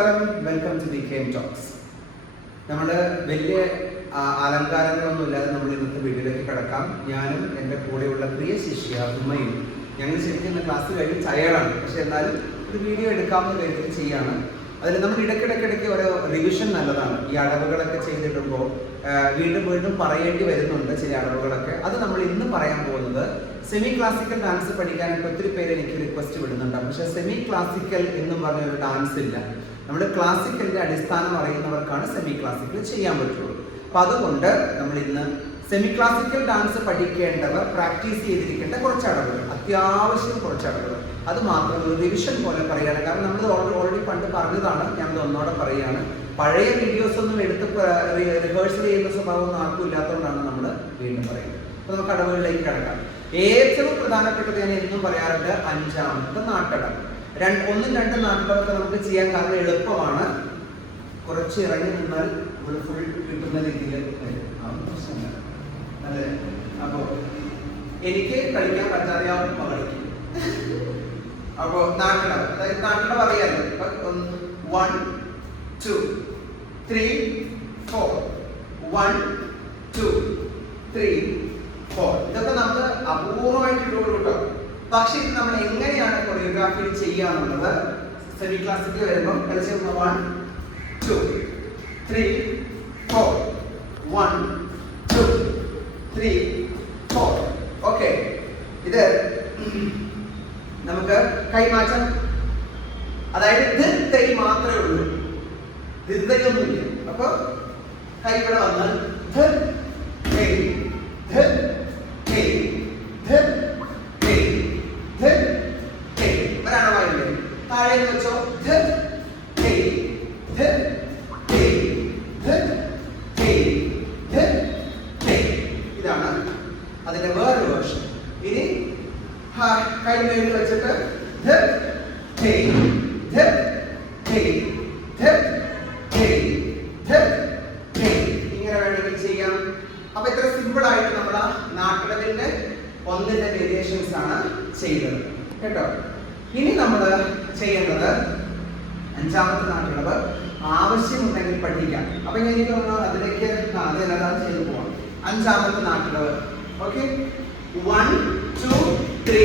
നമസ്കാരം. Welcome to the came talks നമ്മൾ വലിയ അലങ്കാരങ്ങളൊന്നും ഇല്ലാതെ നമ്മൾ ഇന്നത്തെ വീഡിയോയിലേക്ക് കിടക്കാം. ഞാനും എന്റെ കൂടെയുള്ള പ്രിയ ശിഷ്യ ഉമ്മയും ഞങ്ങൾ ശരിക്കും ഇന്ന് ക്ലാസ് കഴിഞ്ഞ് ടയർഡാണ് പക്ഷെ എന്നാലും ഒരു വീഡിയോ എടുക്കാമെന്ന് കരുതി ചെയ്യാണ്. അതിൽ നമ്മൾ ഇടയ്ക്കിടയ്ക്കിടയ്ക്ക് ഓരോ റിവിഷൻ നല്ലതാണ്. ഈ അടവുകളൊക്കെ ചെയ്തിടുമ്പോൾ വീണ്ടും വീണ്ടും പറയേണ്ടി വരുന്നുണ്ട് ചില അടവുകളൊക്കെ. അത് നമ്മൾ ഇന്ന് പറയാൻ പോകുന്നത് സെമി ക്ലാസിക്കൽ ഡാൻസ് പഠിക്കാനൊക്കെ ഒത്തിരി പേര് എനിക്ക് റിക്വസ്റ്റ് വിടുന്നുണ്ട്. പക്ഷേ സെമി ക്ലാസിക്കൽ എന്നും പറഞ്ഞ ഒരു ഡാൻസ് ഇല്ല. നമ്മുടെ ക്ലാസിക്കലിന്റെ അടിസ്ഥാനം അറിയുന്നവർക്കാണ് സെമി ക്ലാസിക്കൽ ചെയ്യാൻ പറ്റുള്ളൂ. അപ്പൊ അതുകൊണ്ട് നമ്മൾ ഇന്ന് സെമി ക്ലാസിക്കൽ ഡാൻസ് പഠിക്കേണ്ടവർ പ്രാക്ടീസ് ചെയ്തിരിക്കേണ്ട കുറച്ച് അടവുകൾ അത്യാവശ്യം കുറച്ച് അടവുകൾ അത് മാത്രം ഒരു റിവിഷൻ പോലെ പറയുകയാണ്. കാരണം നമ്മൾ ഓൾറെഡി പണ്ട് പറഞ്ഞതാണ്. ഞാൻ ഒന്നോടെ പറയുകയാണ്. പഴയ വീഡിയോസ് ഒന്നും എടുത്ത് റിഹേഴ്സൽ ചെയ്യുന്ന സ്വഭാവം ആർക്കും ഇല്ലാത്തതുകൊണ്ടാണ് നമ്മൾ വീണ്ടും പറയുന്നത്. അപ്പോൾ നമുക്ക് അടവുകളിലേക്ക് കിടക്കാം. ഏറ്റവും പ്രധാനപ്പെട്ടത് ഞാൻ എന്നും പറയാറുണ്ട് അഞ്ചാമത്തെ നാട്ടടം രണ്ട് ഒന്നും രണ്ടും നാട്ടിലൊക്കെ നമുക്ക് ചെയ്യാൻ കാരണം എളുപ്പമാണ്. കുറച്ച് ഇറങ്ങി നിന്നാൽ നമ്മൾ ഫുൾ കിട്ടുന്ന രീതിയിൽ വരും. അതൊന്നും പ്രശ്നമില്ല അതെ അപ്പോ എനിക്ക് കളിക്കാൻ പറ്റാതെയാവും കളിക്കും. അപ്പോ നാട്ടിട അതായത് നാട്ടടം അറിയാലോ one two three four one two three four ഇതൊക്കെ നമ്മൾ അപൂർവമായിട്ട് ഇട്ടുള്ളൂ കേട്ടോ പക്ഷെ ഇത് നമ്മൾ എങ്ങനെയാണ് കൊറിയോഗ്രാഫി ചെയ്യാന്നുള്ളത് സെമി ക്ലാസിക്കൽ വരുമ്പോൾ കളിച്ചിരുന്ന one two three four one ഇതാണ് അതിന്റെ വേറൊരു വേർഷൻ ഇനി കൈമേൽ വെച്ചിട്ട് ധ, ഹേയ്, ധ, ഹേയ്, ധ, ഹേയ്, ധ, ഹേയ്. ഇങ്ങനെ വേണമെങ്കിൽ ചെയ്യാം. അപ്പൊ ഇത്ര സിമ്പിൾ ആയിട്ട് നമ്മൾ ആ നാട്ടിലെ ഒന്നിന്റെ വേരിയേഷൻസ് ആണ് ചെയ്തത്. കേട്ടോ? ഇനി നമ്മൾ ചെയ്യേണ്ടത് അഞ്ചാമത്തെ നാട്ടിളവ് ആവശ്യമുണ്ടെങ്കിൽ പഠിക്കാം. അപ്പൊ ഞാൻ എനിക്ക് അതിലേക്ക് അതിനകത്ത് അത് ചെയ്തു പോവാം. അഞ്ചാമത്തെ നാട്ടിളവ് okay one two three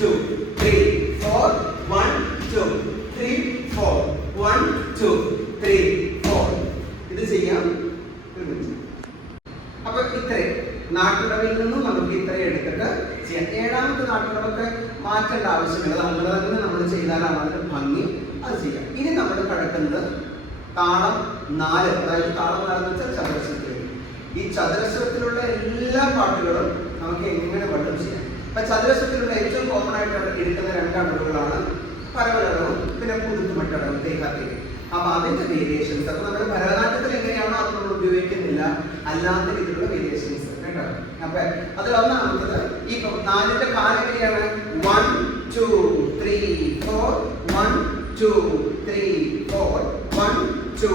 two three four one two three four one two three four ഇത് ചെയ്യാം. അപ്പൊ ഇത്രയും നാട്ടുടവിൽ നിന്നും നമുക്ക് ഇത്രയും എടുത്തിട്ട് ചെയ്യാം. ഏഴാമത്തെ നാട്ടുടവൊക്കെ മാറ്റേണ്ട ആവശ്യമില്ല. നമ്മൾ തന്നെ നമ്മൾ ചെയ്താലാണ് അതിന്റെ ഭംഗി. അത് ചെയ്യാം. ഇനി നമ്മൾ കിടക്കുന്നത് താളം നാല്. അതായത് താളം നാല് എന്ന് വെച്ചാൽ ചതുരശ്രത്തിൽ ഈ ചതുരശ്രത്തിലുള്ള എല്ലാ പാട്ടുകളും നമുക്ക് എങ്ങനെ വെള്ളം ചെയ്യാം. അപ്പൊ ചതുരശ്രത്തിലുള്ള കോമൺ ആയിട്ട് എടുക്കുന്ന രണ്ട് അടവുകളാണ് പരവലടവും പിന്നെ പുതുത്തുമട്ടടവും ദേഹത്തേക്ക് അപ്പൊ അതിന്റെ വേരിയേഷൻസ് അപ്പൊ നമ്മൾ ഭരതനാട്യത്തിൽ എങ്ങനെയാണോ അത് നമ്മൾ ഉപയോഗിക്കുന്നില്ല അല്ലാത്ത രീതിയിലുള്ള വേരിയേഷൻസ് കേട്ടോ. അപ്പൊ അതിൽ ഒന്നാമത്തത് ഈ നാലിന്റെ കാലം എങ്ങനെയാണ്? One two three four one two three four one two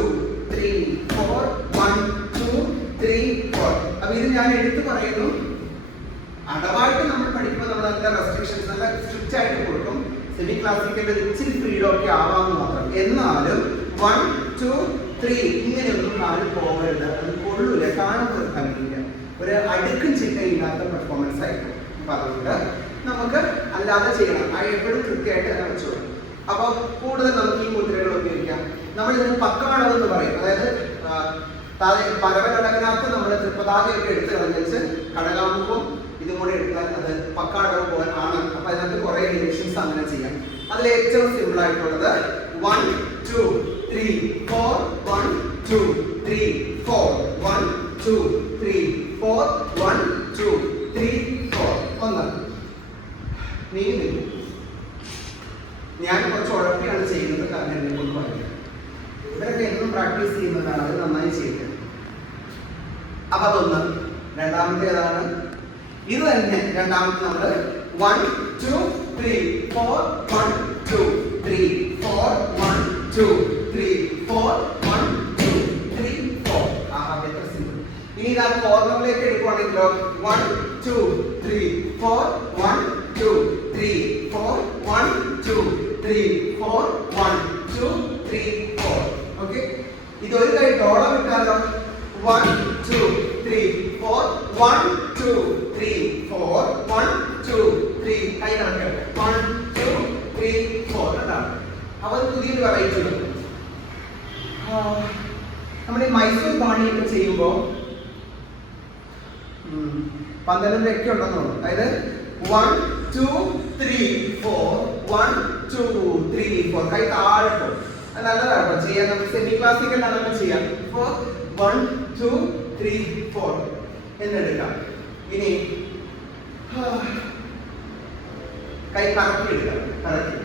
three four one two three four അപ്പൊ ഇത് ഞാൻ എടുത്തു പറയുന്നു. അടവായിട്ട് നമ്മൾ പഠിക്കുമ്പോൾ നമ്മൾ നല്ല റെസ്ട്രിക്ഷൻസ് നല്ല സ്ട്രിക്റ്റ് ആയിട്ട് കൊടുക്കും. സെമി ക്ലാസിക്കൽ ഇച്ചിരി ഫ്രീഡം ഒക്കെ ആവാമെന്ന് മാത്രം. എന്നാലും വൺ ടു ത്രീ ഇങ്ങനെയൊന്നും നാല് പോകരുത്. അത് കൊള്ളൂല. ഒരു ഭംഗിയില്ല ഒരു അടുക്കും ചിട്ടയില്ലാത്ത പെർഫോമൻസ് ആയിരിക്കും. അപ്പൊ അതുകൊണ്ട് നമുക്ക് അല്ലാതെ ചെയ്യണം. ആ എപ്പോഴും കൃത്യമായിട്ട് തന്നെ വെച്ചു അപ്പൊ കൂടുതൽ നമുക്ക് ഈ മുദ്രകൾ ഉപയോഗിക്കാം നമ്മൾ ഇതിന് പക്കമടവ് എന്ന് പറയും. അതായത് താഴെ പരവലടകനകത്ത് നമ്മൾ തൃപ്പതാകയൊക്കെ എടുത്ത് കളഞ്ഞിച്ച് കടകാമുഖവും പക്കാടകൾ പോലെ ആണ് അപ്പോൾ അതിനകത്ത് കുറേ റിലേഷൻസ് അങ്ങനെ ചെയ്യാം. അതിൽ ഏറ്റവും സിമ്പിൾ ആയിട്ടുള്ളത് one two three four one two three four one two three four one two three four ഒന്ന്. നീ ഞാൻ കുറച്ച് ഉഴപ്പിയാണ് ചെയ്യുന്നത്. കാരണം എന്നെ കൊണ്ട് പറയുന്നത് ഇവരൊക്കെ എന്നും പ്രാക്ടീസ് ചെയ്യുന്നതാണ്. അത് നന്നായി ചെയ്യുന്നത് അപ്പൊ അതൊന്ന്. രണ്ടാമത്തേതാണ് ഇത് തന്നെ രണ്ടാമത്തെ number one two three four one two three four one two three four one two three four ആഹാ എത്ര സിമ്പിൾ ഇനി ഇതാ കോർണറിലേക്ക് എടുക്കുവാണെങ്കിലോ? One two three four one two three four one two three four one two three four okay ഇത് ഒരു കൈ ഡോളം ഇട്ടാലോ? One two three four one two three four one two three കൈ കണക്ക് വൺ ടു ത്രീ ഫോർ കേട്ടോ അപ്പൊ അത് പുതിയൊരു വെറൈറ്റി ഉണ്ട് ആ, നമ്മുടെ ബാണിയൊക്കെ ചെയ്യുമ്പോൾ പന്ത്രണ്ടൊക്കെ ഉണ്ടെന്ന് തോന്നുന്നു. അതായത് one two three four one two three four കൈ താഴെ നല്ലതാണ് ചെയ്യാൻ നമുക്ക് സെമി ക്ലാസിക്കൽ ആണെങ്കിലും ചെയ്യാം. Four one two three four എന്നെടുക്കാം ഇനി കൈ കറക്കി എടുക്കാം. കറക്കി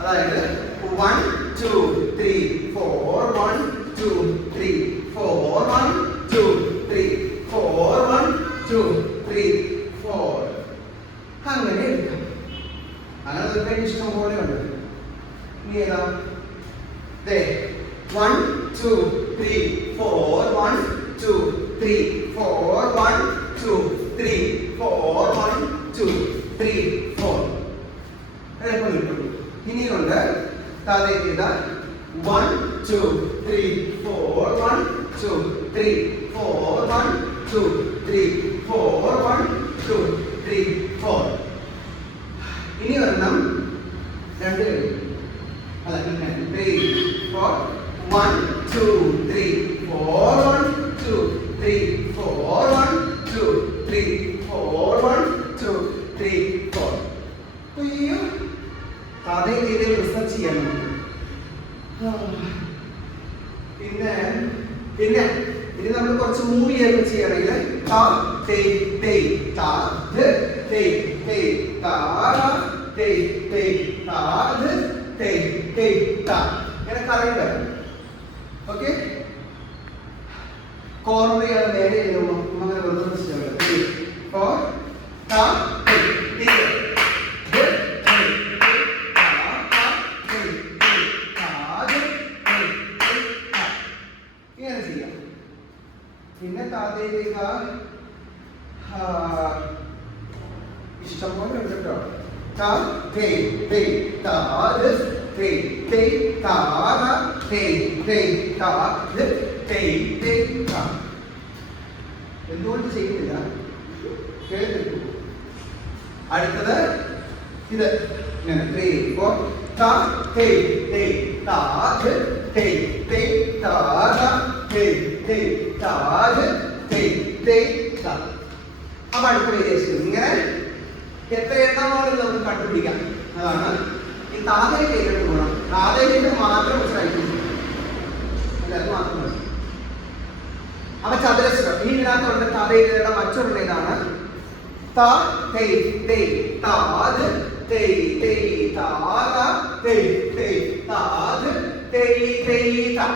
അതായത് one two three four one two three four one two three four one two three four അങ്ങനെ എടുക്കാം അങ്ങനെ നിർത്താൻ ഇഷ്ടം പോലെ ഉണ്ട് ഇനി ഏതാ? One two three four one two three four one two three four one two three four എളുപ്പം കിട്ടും ഇനിയുണ്ട്. താഴേക്ക് ഇതാ one two three four one two three four one two three four one two three four ഇനി ഒരെണ്ണം രണ്ട് അല്ല ഇങ്ങനെ three four one two three four one two three four one two three four one two three four അയ്യോ. അതേ രീതിയിൽ research ചെയ്യാൻ പിന്നെ പിന്നെ ഇനി നമ്മൾ കുറച്ച് മൂവ് ചെയ്യൊക്കെ ചെയ്യണമെങ്കിൽ ടാ തേയ് ടാ ദ് തേയ് തേയ് ടാ തേയ് തേയ് ടാ ദ് തേയ് ടാ ഇങ്ങനെ കറങ്ങി വരണം. ഓക്കെ? കോർണർ ചെയ്യാതെ നേരെ ചെയ്തോളൂ അങ്ങനെ വെറുതെ ചെയ്യാൻ ഫോർ ടാ പിന്നെ താഴേക്ക് ഇഷ്ടം പോലെ ഉണ്ട് കേട്ടോ. ത തേ തേ ത ധ തേ തേ ത ര തേ തേ ത ധ തേ തേ ത. എന്തുകൊണ്ട് ചെയ്യുന്നില്ല? കേൾക്കൂ അടുത്തത് ഇത്. ഇങ്ങനെ ത്രീ ഫോർ ത തേ തേ ത ധ തേ തേ ത ര തേ തേ ത ധ തേ തേ ത അപ്പൊ അടുത്ത വേരിയേഷൻ ഇങ്ങനെ എത്ര എണ്ണമാണെന്ന് നമുക്ക് കണ്ടുപിടിക്കാം. അതാണ്. ഈ താതയെ കേട്ടിട്ട് ഗുണം താതയിലേക്ക് മാത്രം ഉത്സാഹിക്കും അല്ല? അത് മാത്രം മതി. അപ്പൊ ചതുരശ്രം. ഈ ഇതിനകത്തുണ്ട് താതയുടെ മറ്റൊരു ഇതാണ് ത തേ തേ താത് തേ തേ താത തേ തേ താത് തേ തേ ത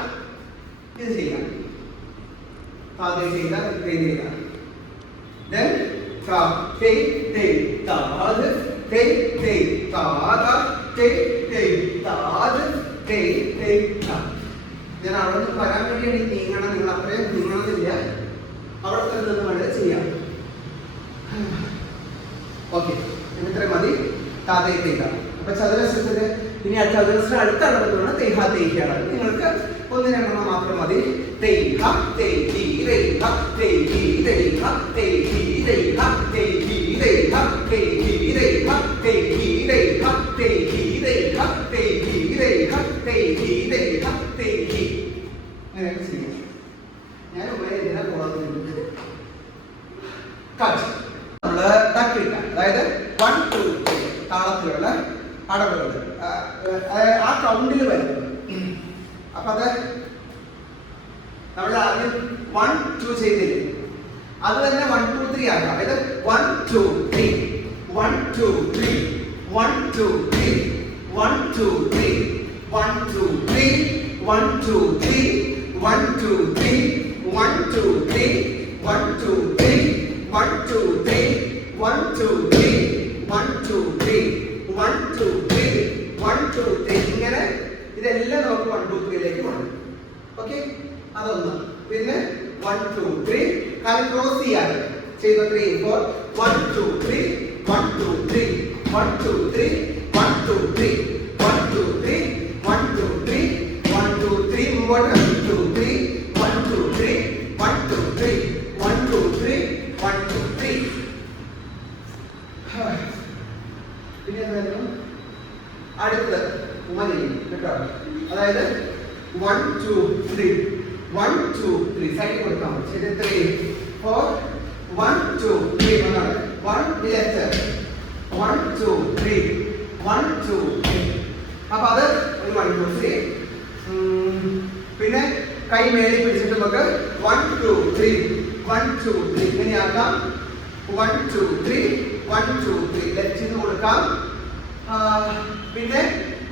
ഇത് ചെയ്യാം. താതേ ചെയ്ത തേ ചെയ്ത then ഞാൻ അവിടെ നിന്ന് വരാൻ വേണ്ടിയാണ് നീങ്ങണം. നിങ്ങൾ അത്രയും നീങ്ങണമെന്നില്ല. അവിടെ തന്നെ നിന്ന് വേണ്ടത് ചെയ്യാം ഓക്കെ ഇത്ര മതി. താതേ തേക്ക അപ്പൊ ഇനി ആ ചതുരശ്രം അടുത്താണ് നടക്കുന്നത് തേഹ തേക്കാണ് നിങ്ങൾക്ക് ഒന്നിനെണ്ണം മാത്രം മതി. തേഹ തേഹ one two three one two three one two three one two three one two three one two three one two three one two three one two three ഇങ്ങനെ ഇതെല്ലാം നമുക്ക് വൺ ടു ത്രീയിലേക്ക് വേണം ഓക്കെ അതൊന്ന് പിന്നെ വൺ ടു ത്രീ കാലം cross ചെയ്യാറ് ചെയ്ത three four one two three one two three one two three one two three one two three one two three one two three മുമ്പോട്ട് one two three one two three one two three one two three one two three പിന്നെ എന്തായിരുന്നു അടുത്തത് ഉമനി കേട്ടോ അതായത് one two three one two three സൈഡിൽ കൊടുക്കാം ശരി three four one two three എന്നാണ് one left one two three one two three അപ്പൊ അത് ഒരു വൺ ടു ത്രീ പിന്നെ കൈ മേളിൽ പിടിച്ചിട്ട് നമുക്ക് one two three one two three ഇങ്ങനെയാക്കാം. One two three one two three left നിന്ന് കൊടുക്കാം. പിന്നെ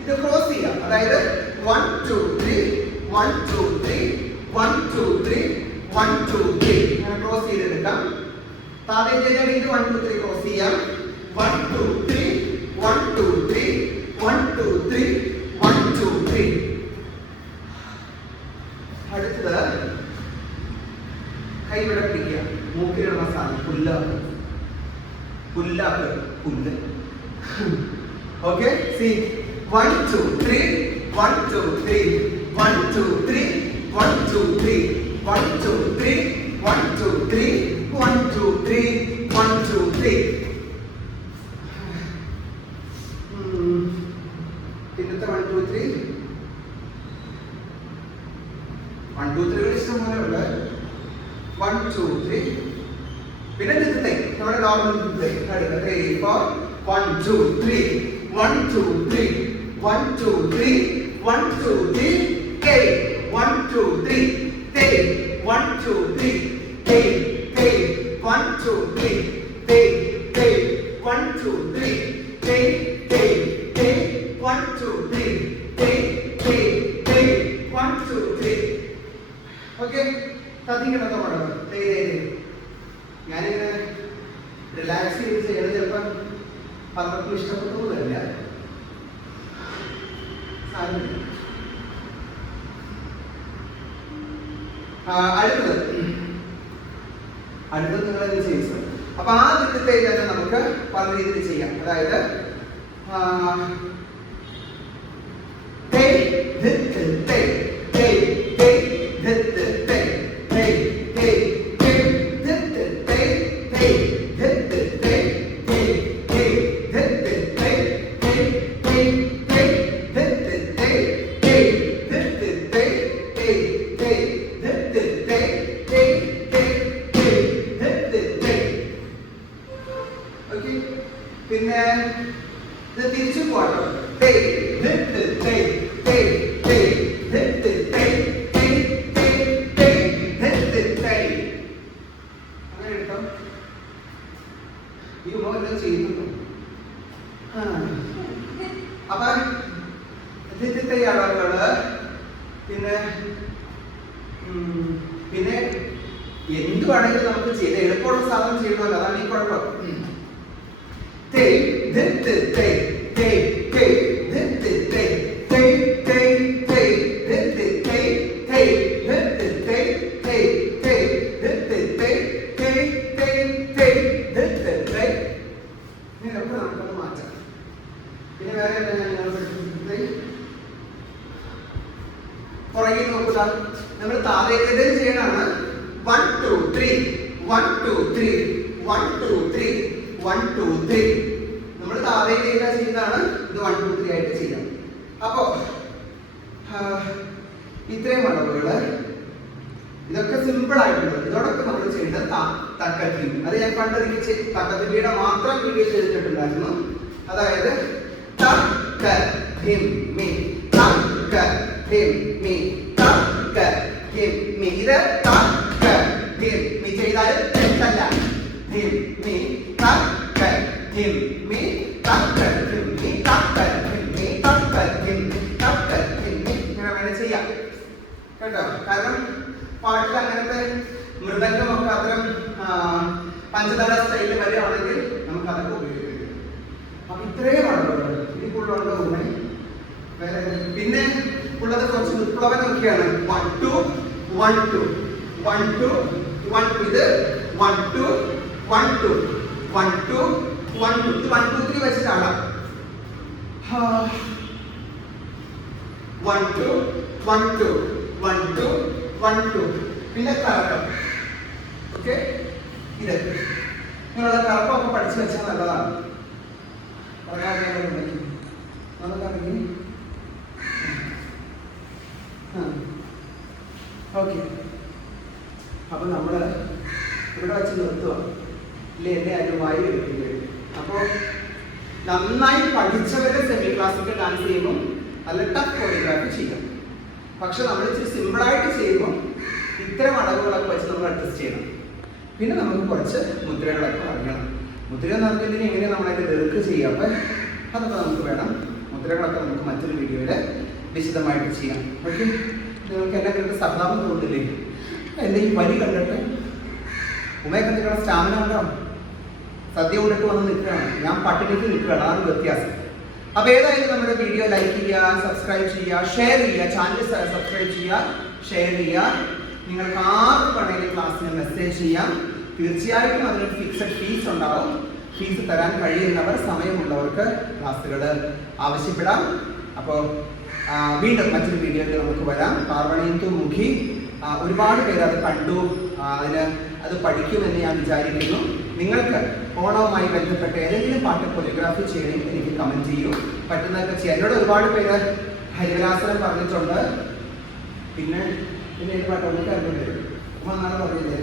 ഇത് ക്രോസ് ചെയ്യാം. അതായത് one two three one two three one two three one two three അങ്ങനെ ക്രോസ് ചെയ്തെടുക്കാം. താഴെ ചെയ്താണെങ്കിൽ വൺ ടു ത്രീ ക്രോസ് ചെയ്യാം. One two three feet. One, two, three. One, two, three. One, two, three. One, two, three. One, two, three. One, two, three. One, two, three. ശ്രദ്ധിക്കണമൊക്കെ പടം ചെയ്ത് ഞാനിങ്ങനെ relax ചെയ്ത് ചെയ്യണം ചിലപ്പോൾ പലർക്കും ഇഷ്ടപ്പെട്ടു പോകല്ല അടുത്തത്. അടുത്തത് നിങ്ങളത് ചെയ്യുന്നത് അപ്പൊ ആ ദിനത്തെ തന്നെ നമുക്ക് പല രീതിയിൽ ചെയ്യാം. അതായത് തേ പിന്നെ ഇത് തിരിച്ചു പോകട്ടോ തേ ധിത്ത് തേ തേ തേ ധിത്ത് തേ തേ തേ തേ ധിത്ത് തേ അങ്ങനെ എടുക്കാം ഈ ഉമ്മ എല്ലാം ചെയ്യുന്നു ആ. അപ്പൊ ധിത്ത് തേ അളവുകൾ പിന്നെ ഉം, പിന്നെ എന്ത് വേണമെങ്കിലും നമുക്ക് ചെയ്ത് എളുപ്പമുള്ള സാധനം ചെയ്യണമല്ലോ അതാണ് ഈ കുഴപ്പം ഉം. തേ ധിത്ത് തേ തേ തേ ധിത്ത് തേ തേ തേ തേ ധിത്ത് തേ തേ ധിത്ത് തേ തേ തേ ധിത്ത് തേ തേ തേ തേ ധിത്ത് തേ ഇങ്ങനെയൊക്കെ നമുക്കൊന്ന് മാറ്റാം പിന്നെ വേറെ എന്താ ഞാൻ നിങ്ങളെ പഠിപ്പിക്കുന്നത് പുറകിൽ നോക്കുക നമ്മൾ താഴേക്കതയിൽ ചെയ്യണാണ് one two three one two three one two three one two three നമ്മൾ താഴേക്കത ചെയ്യുന്നതാണ് ഇത് വൺ ടു ത്രീ ആയിട്ട് ചെയ്യാം അപ്പോ ആ, ഇത്രയും അളവുകൾ ഇതൊക്കെ സിമ്പിൾ ആയിട്ടുള്ളത്. ഇതോടൊക്കെ നമ്മൾ ചെയ്യേണ്ടത് തക്കത്തി. അത് ഞാൻ പണ്ടൊരിക്കൽ തക്കത്തിയുടെ മാത്രം വീഡിയോ ചെയ്തിട്ടുണ്ടായിരുന്നു. അതായത് ചെയ്താൽ തെറ്റല്ല. കേട്ടോ? കാരണം പാട്ടിൽ അങ്ങനത്തെ മൃദംഗമൊക്കെ അത്തരം പഞ്ചതാര സ്റ്റൈലിൽ വരികയാണെങ്കിൽ നമുക്ക് അതൊക്കെ ഉപയോഗിക്കാം. അപ്പൊ ഇത്രയും ആളുകൾ ഇതിക്കുള്ളുണ്ട് ഊണി വേറെ പിന്നെ ഉള്ളത് കുറച്ച് വിപ്ലവനൊക്കെയാണ്. One two one two one two one ഇത് one two one two one two one two one two three വെച്ചിട്ടാണ്. One two one two one two one two പിന്നെ കറക്കം ഓക്കെ ഇത്. നിങ്ങളുടെ കറക്കമൊക്കെ പഠിച്ചു വെച്ചാൽ നല്ലതാണ്. പറയാറുണ്ടെങ്കിൽ നമുക്കാണെങ്കിൽ ഓക്കെ അപ്പൊ നമ്മൾ ഇവിടെ വെച്ച് നിർത്തുക ഇല്ലേ? എന്നെ അതിന് വായി എടുക്കുന്നത് അപ്പോൾ നന്നായി പഠിച്ചവരെ സെമി ക്ലാസിക്കൽ ഡാൻസ് ചെയ്യുമ്പോൾ നല്ല ടഫ് കോറിയോഗ്രാഫി ചെയ്യാം. പക്ഷെ നമ്മൾ ഇച്ചിരി സിമ്പിളായിട്ട് ചെയ്യുമ്പോൾ ഇത്തരം അടവുകളൊക്കെ വെച്ച് നമ്മൾ അഡ്ജസ്റ്റ് ചെയ്യണം. പിന്നെ നമുക്ക് കുറച്ച് മുദ്രകളൊക്കെ അറിയണം മുദ്ര എങ്ങനെ എങ്ങനെയാണ് നമ്മളതിന്റെ ദീർഘ ചെയ്യുക? അപ്പം അതൊക്കെ നമുക്ക് വേണം. മുദ്രകളൊക്കെ നമുക്ക് മറ്റൊരു വീഡിയോയിൽ വിശദമായിട്ട് ചെയ്യാം. ഓക്കെ? നിങ്ങൾക്ക് എന്നെ കണ്ടിട്ട് സഹതാപം തോന്നില്ലേ? എന്റെ ഈ വരി കണ്ടിട്ട് ഉമയെ കണ്ടിട്ടുള്ള സ്റ്റാമിന ഉണ്ടോ? സദ്യ കൊണ്ടിട്ട് വന്ന് നിൽക്കുകയാണ്. ഞാൻ പട്ടിണിക്ക് നിൽക്കുകയാണ്. അതാണ് വ്യത്യാസം. അപ്പൊ ഏതായാലും നമ്മുടെ വീഡിയോ ലൈക്ക് ചെയ്യുക സബ്സ്ക്രൈബ് ചെയ്യുക ഷെയർ ചെയ്യുക ചാനൽ സബ്സ്ക്രൈബ് ചെയ്യുക ഷെയർ ചെയ്യുക. നിങ്ങൾക്ക് ആർക്ക് വേണമെങ്കിലും ക്ലാസ്സിന് മെസ്സേജ് ചെയ്യാം. തീർച്ചയായിട്ടും അതിനൊരു ഫിക്സഡ് ഫീസ് ഉണ്ടാവും. ഫീസ് തരാൻ കഴിയുന്നവർ സമയമുള്ളവർക്ക് ക്ലാസ്സുകൾ ആവശ്യപ്പെടാം. അപ്പോൾ വീണ്ടും മറ്റൊരു വീഡിയോയിൽ നമുക്ക് വരാം. പാർവണീന്തു മുഖി. ഒരുപാട് പേര് അത് കണ്ടു അതിന് അത് പഠിക്കുമെന്ന് ഞാൻ വിചാരിക്കുന്നു. നിങ്ങൾക്ക് ഓണവുമായി ബന്ധപ്പെട്ട് ഏതെങ്കിലും പാട്ട് കൊറിയോഗ്രാഫി ചെയ്യണമെങ്കിൽ എനിക്ക് കമന്റ് ചെയ്യൂ. പറ്റുന്നതൊക്കെ ചെയ്യാം. എന്നോട് ഒരുപാട് പേര് ഹരിവരാസനം പറഞ്ഞിട്ടുണ്ട്. പിന്നെ പിന്നെ ഏത് പാട്ട് ഒന്നും നാളെ പറഞ്ഞില്ലേ?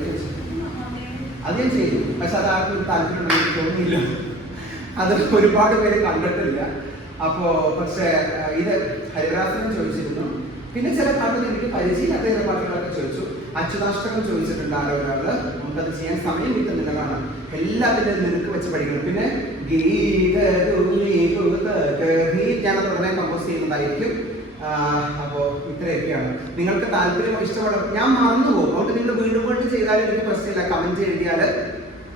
അത് ഞാൻ ചെയ്തു. പക്ഷെ അത് ആർക്കും ഒരു താല്പര്യം ഉണ്ടെന്ന് എനിക്ക് തോന്നുന്നില്ല അത് ഒരുപാട് പേര് കണ്ടിട്ടില്ല. അപ്പോ പക്ഷേ ഇത് ഹരിവരാസനം ചോദിച്ചിരുന്നു. പിന്നെ ചില പാട്ടുകൾ എനിക്ക് പരിചയമില്ലാത്ത ചില പാട്ടുകളൊക്കെ ചോദിച്ചു. അച്യുതാഷ്ടകം ചോദിച്ചിട്ടുണ്ട് ആരോ ഒരാൾ നമുക്കത് ചെയ്യാൻ സമയം കിട്ടുന്നില്ല കാരണം എല്ലാത്തിന്റെ നിരക്ക് വെച്ച് പഠിക്കണം. പിന്നെ ഞാനത് ഉടനെ കമ്പോസ് ചെയ്യുന്നതായിരിക്കും. അപ്പോൾ അപ്പോ ഇത്രയൊക്കെയാണ്. നിങ്ങൾക്ക് താല്പര്യം ഇഷ്ടമുള്ള ഞാൻ മറന്നു പോകും. അതുകൊണ്ട് നിങ്ങൾ വീണ്ടും വീണ്ടും ചെയ്താലും എനിക്ക് പ്രശ്നമില്ല. കമന്റ് എഴുതിയാൽ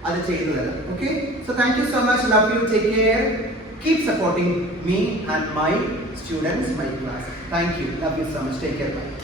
അത് ചെയ്തു തരാം. Okay so thank you so much love you take care keep supporting me and my students, my class. Thank you. Love you so much. Take care. Bye.